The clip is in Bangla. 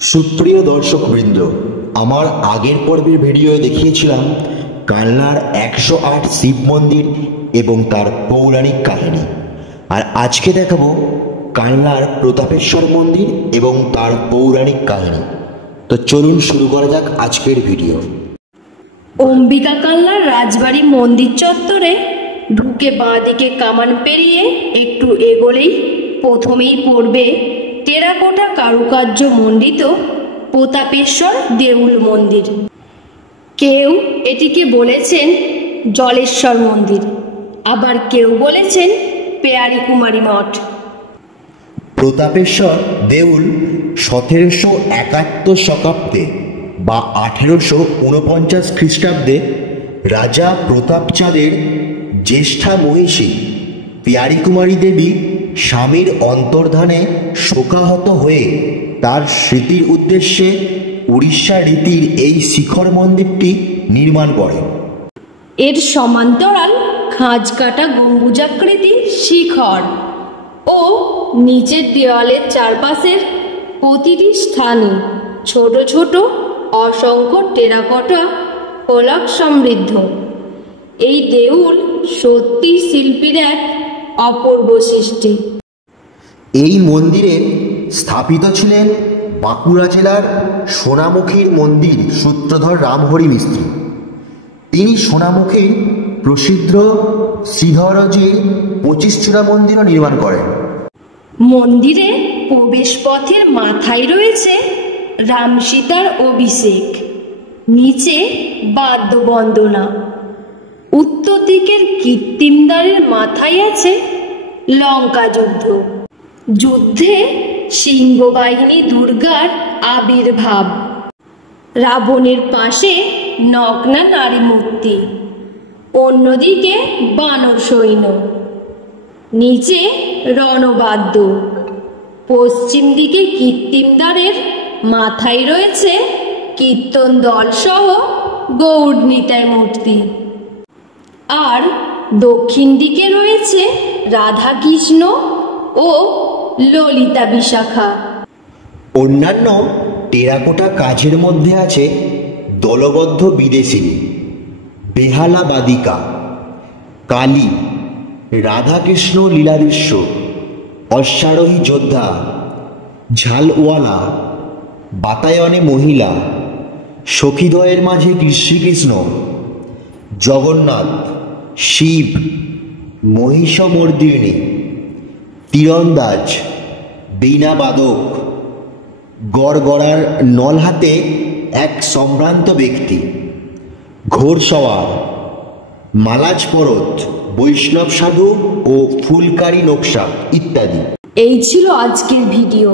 সুপ্রিয় দর্শকবৃন্দ, আমার আগের পর্বের ভিডিওয়ে দেখিয়েছিলাম কালনার 108 শিব মন্দির এবং তার পৌরাণিক কাহিনী। আর আজকে দেখাবো কালনার প্রতাপেশ্বর মন্দির এবং তার পৌরাণিক কাহিনী। তো চলুন শুরু করা যাক আজকের ভিডিও। অম্বিকা কালনার রাজবাড়ি মন্দির চত্বরে ঢুকে বাঁদিকে কামান পেরিয়ে একটু এগোলেই প্রথমেই পড়বে টেরাকোটা কারুকার্য মণ্ডিত প্রতাপেশ্বর দেউল মন্দির। কেউ এটিকে বলেছেন জলেশ্বর মন্দির, আবার কেউ বলেছেন পেয়ারি কুমারী মঠ। প্রতাপেশ্বর দেউল 1771 শকাব্দে বা 1849 খ্রিস্টাব্দে রাজা প্রতাপচাঁদের জ্যেষ্ঠা মহিষী পেয়ারি কুমারী দেবী স্বামীর অন্তর্ধানে শোকাহত হয়ে তার স্মৃতির উদ্দেশ্যে উড়িষ্যা রীতির এই শিখর মন্দিরটি নির্মাণ করেন। এর সমান্তরাল খাঁজকাটা গম্বুজাকৃতি শিখর ও নিচের দেওয়ালের চারপাশের প্রতিটি স্থানে ছোট ছোট অসংখ্য টেরাকোটা ফলক সমৃদ্ধ এই দেউল সত্যি শিল্পীর এক অপূর্ব সৃষ্টি। এই মন্দিরে স্থাপিত ছিলেন বাঁকুড়া জেলার সোনামুখীর মন্দির সূত্রধর রামহরি মিস্ত্রি। তিনি সোনামুখীর প্রসিদ্ধ শ্রীধরজির 25 চূড়া মন্দিরও নির্মাণ করেন। মন্দিরে প্রবেশ পথের মাথায় রয়েছে রাম সীতার অভিষেক, নিচে বাদ্যবন্দনা, উত্তর দিকের কৃত্রিম দ্বারের মাথায় আছে লঙ্কা যুদ্ধ। যুদ্ধে সিংহবাহিনী দুর্গার আবির্ভাব, রাবণের পাশে নগ্না নারী মূর্তি, অন্যদিকে বানর সৈন্য, নিচে রণবাদ্য। পশ্চিম দিকে কৃত্রিম দ্বারের মাথায় রয়েছে কীর্তন দল সহ গৌড় নিতাই মূর্তি, আর দক্ষিণ দিকে রয়েছে রাধা কৃষ্ণ ও ললিতা বিশাখা। অন্যান্য টেরাকোটা কাজের মধ্যে আছে দলবদ্ধ বিদেশিনী, বেহালা বাদিকা, কালী, রাধাকৃষ্ণ লীলাদৃশ্য, অশ্বারোহী যোদ্ধা, ঝালওয়ালা, বাতায়নে মহিলা, সখীদ্বয়ের মাঝে শ্রীকৃষ্ণ, জগন্নাথ, শিব, মহিষমর্দিনী, তীরন্দাজ, বীণাবাদক, গড়গড়ার নল হাতে এক সম্ভ্রান্ত ব্যক্তি, ঘোড়সওয়ার, মালাজ পরত, বৈষ্ণব সাধু ও ফুলকারী নকশা ইত্যাদি। এই ছিল আজকের ভিডিও।